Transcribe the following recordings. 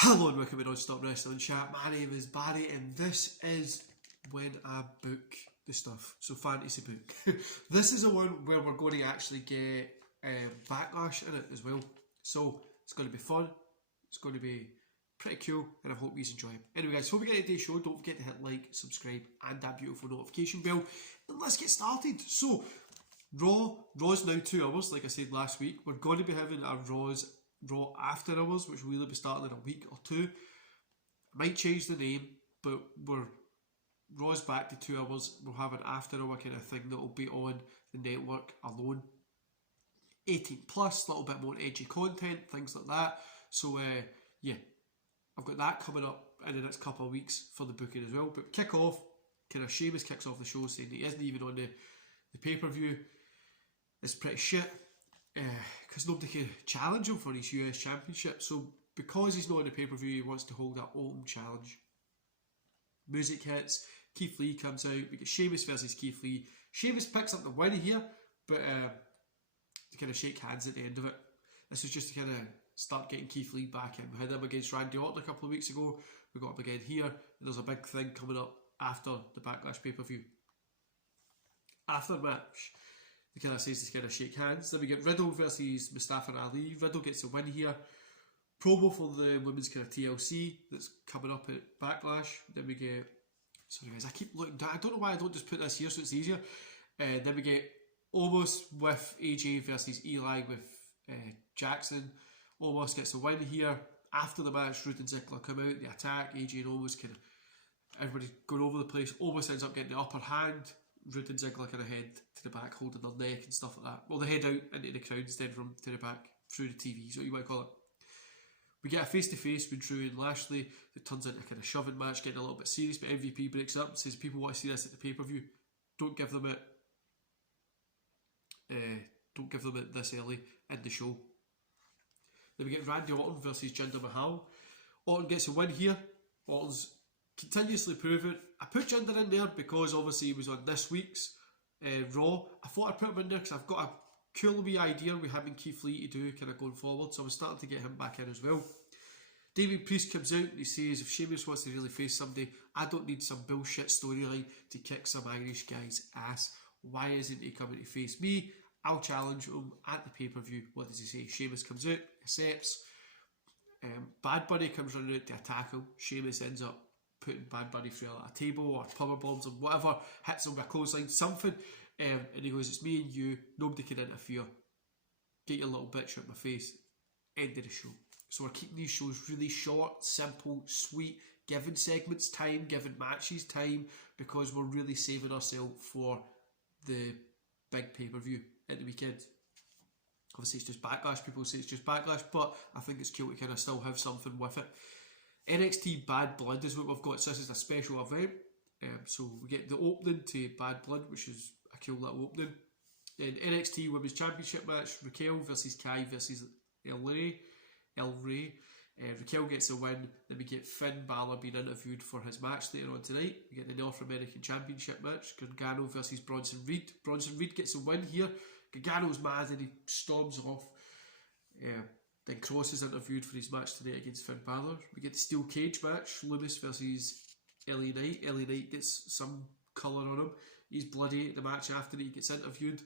Hello and welcome to Non-Stop Wrestling Chat. My name is Barry and this is when I book the stuff. So fantasy book. This is the one where we're going to actually get Backlash in it as well. So it's going to be fun. It's going to be pretty cool and I hope you enjoy it. Anyway guys, before we get into today's show, don't forget to hit like, subscribe and that beautiful notification bell. And let's get started. So Raw's now 2 hours, like I said last week. We're going to be having a Raw After Hours, which will be starting in a week or two. Might change the name, but Raw's back to 2 hours. We'll have an after hour kind of thing that will be on the network alone. 18 plus, a little bit more edgy content, things like that. So yeah, I've got that coming up in the next couple of weeks for the booking as well. But kick off, kind of Sheamus kicks off the show saying he isn't even on the pay-per-view. It's pretty shit. Because nobody can challenge him for his US Championship. So because he's not in the pay-per-view, he wants to hold that open challenge. Music hits, Keith Lee comes out, we get Sheamus versus Keith Lee. Sheamus picks up the win here, but to kind of shake hands at the end of it. This is just to kind of start getting Keith Lee back in. We had him against Randy Orton a couple of weeks ago. We got him again here, and there's a big thing coming up after the Backlash pay-per-view. After the match, he kind of says to kind of shake hands. Then we get Riddle versus Mustafa Ali. Riddle gets a win here. Promo for the women's kind of TLC that's coming up at Backlash. Then we get, sorry guys, I keep looking down. I don't know why I don't just put this here so it's easier. Then we get Almost with AJ versus Elag with Jackson. Almost gets a win here. After the match, Roode and Ziggler come out. They attack. AJ and Almost kind of, everybody's going over the place. Almost ends up getting the upper hand. Roode and Ziggler kind of head to the back, holding their neck and stuff like that. Well, they head out into the crowd instead from to the back through the TV, is what you might call it. We get a face-to-face with Drew and Lashley that turns into a kind of shoving match, getting a little bit serious, but MVP breaks up and says people want to see this at the pay-per-view. Don't give them it this early in the show. Then we get Randy Orton versus Jinder Mahal. Orton gets a win here. Orton's continuously proven. I put Jinder in there because obviously he was on this week's Raw. I thought I'd put him in there because I've got a cool wee idea with him and Keith Lee to do kind of going forward, so I was starting to get him back in as well. Damien Priest comes out and he says if Sheamus wants to really face somebody, I don't need some bullshit storyline to kick some Irish guy's ass. Why isn't he coming to face me? I'll challenge him at the pay-per-view. What does he say? Sheamus comes out, accepts. Bad Bunny comes running out to attack him. Sheamus ends up putting Bad Bunny through a table or power bombs or whatever, hits him with a clothesline, something, and he goes, it's me and you, nobody can interfere, get your little bitch out of my face. End of the show. So we're keeping these shows really short, simple, sweet, giving segments time, giving matches time, because we're really saving ourselves for the big pay-per-view at the weekend. Obviously it's just Backlash, people say it's just Backlash, but I think it's cool to kind of still have something with it. NXT Bad Blood is what we've got, so this is a special event. So we get the opening to Bad Blood, which is a cool little opening. Then NXT Women's Championship match, Raquel versus Kai versus El Rey. Raquel gets a win. Then we get Finn Balor being interviewed for his match later on tonight. We get the North American Championship match, Gargano versus Bronson Reed. Bronson Reed gets a win here. Gargano's mad and he storms off. Then Cross is interviewed for his match tonight against Finn Balor. We get the steel cage match, Loomis versus LA Knight. LA Knight gets some colour on him. He's bloody at the match after he gets interviewed.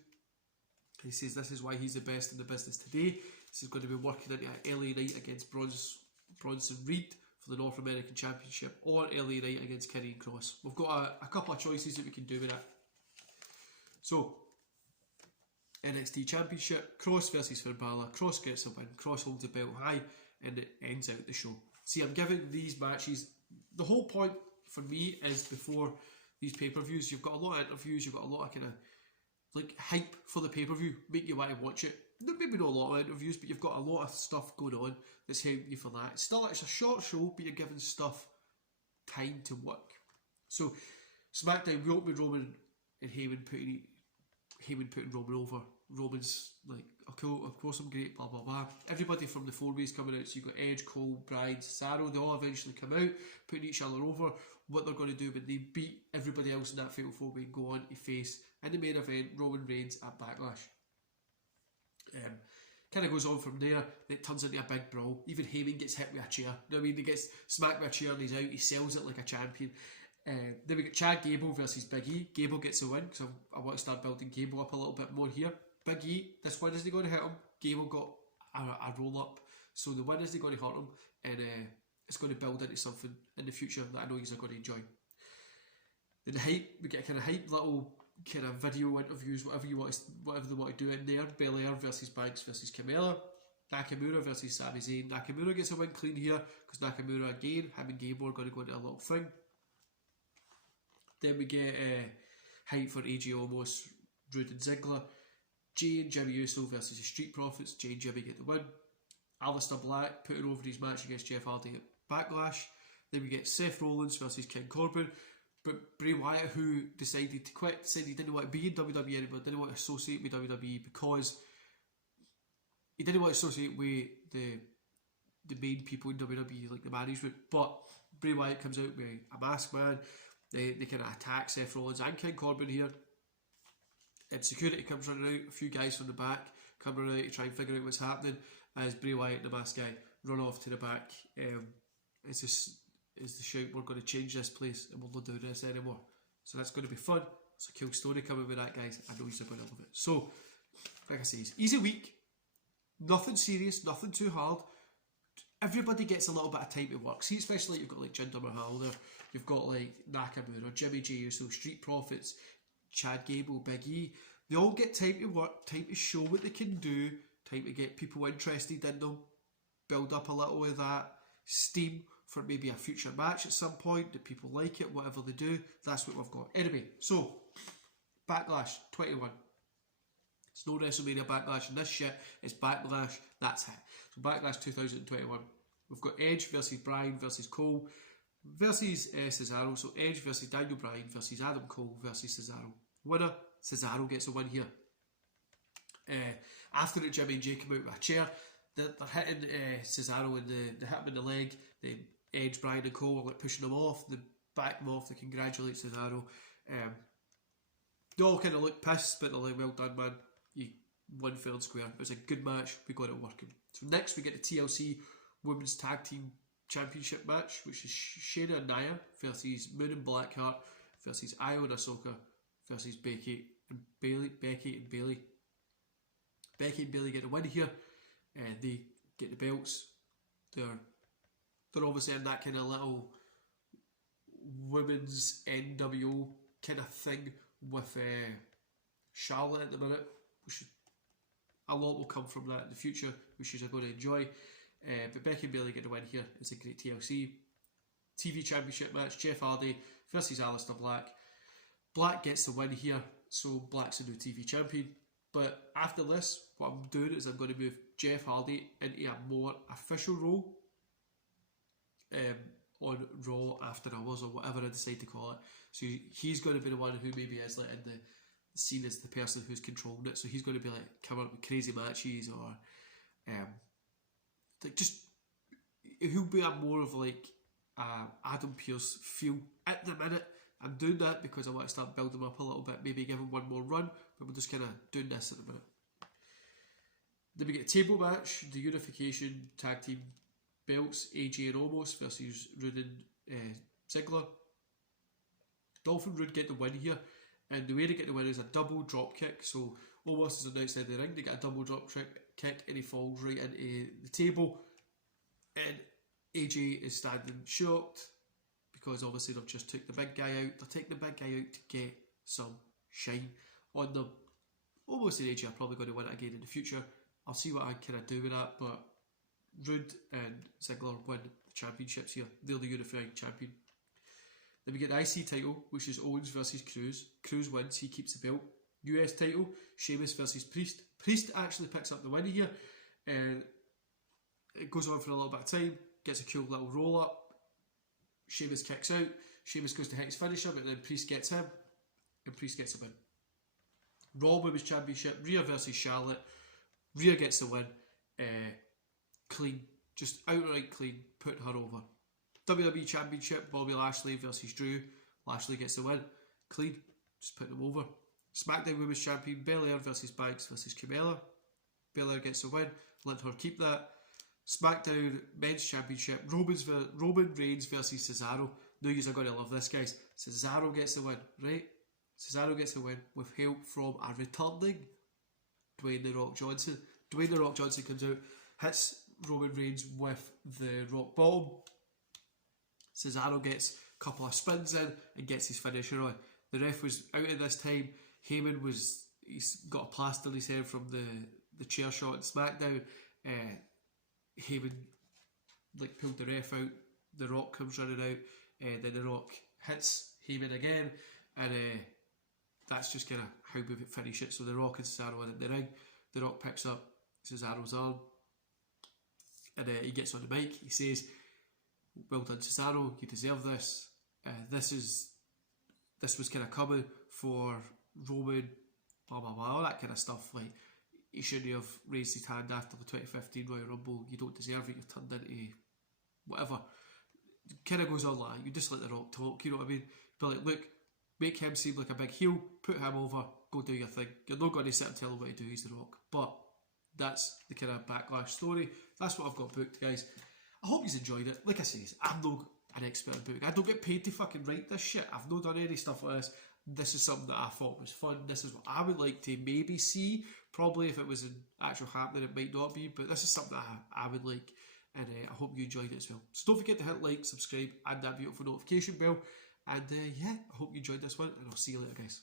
He says this is why he's the best in the business today. This is going to be working into LA Knight against Bronson Reed for the North American Championship, or LA Knight against Karrion Kross. We've got a couple of choices that we can do with that. So, NXT Championship, Kross versus Finn Balor. Kross gets a win, Kross holds the belt high, and it ends out the show. See, I'm giving these matches, the whole point for me is before these pay-per-views, you've got a lot of interviews, you've got a lot of kind of like hype for the pay-per-view, make you want to watch it. Maybe not a lot of interviews, but you've got a lot of stuff going on that's helping you for that. It's a short show, but you're giving stuff time to work. So, Smackdown, we open with Roman and Heyman putting Roman over. Roman's like, okay, of course I'm great, blah blah blah. Everybody from the four ways coming out, so you've got Edge, Cole, Bryan, Cesaro, they all eventually come out, putting each other over. What they're going to do when they beat everybody else in that fatal four-way and go on to face, in the main event, Roman Reigns at Backlash. Kind of goes on from there, then it turns into a big brawl. Even Heyman gets hit with a chair. You know what I mean? He gets smacked with a chair and he's out. He sells it like a champion. Then we got Chad Gable versus Big E. Gable gets the win because I want to start building Gable up a little bit more here. Big E, this win isn't going to hit him. Gable got a roll up, so the win isn't going to hurt him, and it's going to build into something in the future that I know he's going to enjoy. Then the hype, we get a kind of hype little kind of video interviews, whatever they want to do in there. Belair versus Banks versus Carmella. Nakamura versus Sami Zayn. Nakamura gets a win clean here because Nakamura again, him and Gable are going to go into a little thing. Then we get hype for AJ Omos, Rude and Ziggler. Jay and Jimmy Uso versus the Street Profits. Jay and Jimmy get the win. Aleister Black putting over his match against Jeff Hardy at Backlash. Then we get Seth Rollins versus King Corbin. But Bray Wyatt, who decided to quit, said he didn't want to be in WWE anymore, didn't want to associate with WWE because he didn't want to associate with the main people in WWE, like the management. But Bray Wyatt comes out with a mask man. They kind of attack Seth Rollins and King Corbin here. And security comes running out, a few guys from the back come running out to try and figure out what's happening as Bray Wyatt and the mask guy run off to the back. It's the shout, we're going to change this place and we'll not do this anymore. So that's going to be fun. It's a cool story coming with that, guys. I know he's going to love it. So, like I say, it's easy week. Nothing serious, nothing too hard. Everybody gets a little bit of time to work. See, especially you've got like Jinder Mahal there. You've got like Nakamura, Jimmy J Uso, Street Profits, Chad Gable, Big E. They all get time to work, time to show what they can do, time to get people interested in them, build up a little of that steam for maybe a future match at some point, that people like it, whatever they do. That's what we've got. Anyway, so, Backlash 21. It's no WrestleMania Backlash and this shit, it's Backlash, that's it. So Backlash 2021. We've got Edge versus Bryan versus Cole versus Cesaro. So Edge versus Daniel Bryan versus Adam Cole versus Cesaro. Winner, Cesaro gets a win here. After it, Jimmy and Jay come out with a chair. They're hitting Cesaro and they hit him in the leg. Then Edge, Bryan and Cole are like pushing him off. They back him off. They congratulate Cesaro. They all kind of look pissed, but they're like, well done, man. You won fair and square. It was a good match. We got it working. So next we get the TLC Women's Tag Team Championship match, which is Shayna and Nia versus Moon and Blackheart versus Io and Ahsoka versus Becky and Bayley. Becky and Bayley get the win here. They get the belts. They're obviously in that kind of little women's NWO kind of thing with Charlotte at the minute. A lot will come from that in the future, which is going to enjoy. But Becky and Bayley get the win here. It's a great TLC TV Championship match. Jeff Hardy versus Aleister Black. Black gets the win here, so Black's the new TV champion. But after this, what I'm doing is I'm going to move Jeff Hardy into a more official role on Raw After Hours or whatever I decide to call it. So he's going to be the one who maybe is like in the scene as the person who's controlling it. So he's going to be like coming up with crazy matches or like just he'll be a more of like Adam Pearce feel at the minute. I'm doing that because I want to start building him up a little bit, maybe give him one more run, but we're just kind of doing this at the minute. Then we get a table match, the Unification Tag Team belts, AJ and Omos versus Rude and Ziggler. Dolph and Rude get the win here, and the way to get the win is a double drop kick. So Omos is on the outside of the ring, they get a double drop kick and he falls right into the table, and AJ is standing shocked because obviously they've just took the big guy out. They're taking the big guy out to get some shine on them. Omos and AJ are probably going to win it again in the future. I'll see what I kind of do with that, but Rude and Ziggler win the championships here. They're the unifying champion. Then we get the IC title, which is Owens versus Cruz. Cruz wins, he keeps the belt. US title, Sheamus versus Priest. Priest actually picks up the win here, and it goes on for a little bit of time, gets a cool little roll up. Sheamus kicks out, Sheamus goes to hit his finisher, but then Priest gets him, and Priest gets the win. Raw Women's Championship, Rhea versus Charlotte. Rhea gets the win, clean, just outright clean, putting her over. WWE Championship, Bobby Lashley versus Drew. Lashley gets the win, clean, just putting him over. Smackdown Women's Champion, Belair versus Banks versus Carmella. Belair gets the win, let her keep that. SmackDown Men's Championship, Roman Reigns versus Cesaro. Know yous are going to love this, guys. Cesaro gets the win, right? Cesaro gets the win with help from a returning Dwayne The Rock Johnson. Dwayne The Rock Johnson comes out, hits Roman Reigns with the Rock Bomb. Cesaro gets a couple of spins in and gets his finisher on. The ref was out at this time. He's got a plaster on his head from the chair shot in SmackDown. Heyman pulled the ref out. The Rock comes running out. Then The Rock hits Heyman again, and that's just kind of how we finish it. So The Rock and Cesaro in the ring. The Rock picks up Cesaro's arm, and he gets on the mic. He says, "Well done, Cesaro. You deserve this. This was kind of coming for Roman. Blah blah blah. All that kind of stuff. Like, he shouldn't have raised his hand after the 2015 Royal Rumble. You don't deserve it. You've turned into whatever." Kind of goes on like that. You just let The Rock talk. You know what I mean? But like, look, make him seem like a big heel. Put him over. Go do your thing. You're not going to sit and tell him what to do. He's The Rock. But that's the kind of Backlash story. That's what I've got booked, guys. I hope you enjoyed it. Like I say, I'm not an expert in booking. I don't get paid to fucking write this shit. I've not done any stuff like this. This is something that I thought was fun. This is what I would like to maybe see. Probably if it was in actual happening, it might not be. But this is something that I would like. And I hope you enjoyed it as well. So don't forget to hit like, subscribe, and that beautiful notification bell. And yeah, I hope you enjoyed this one. And I'll see you later, guys.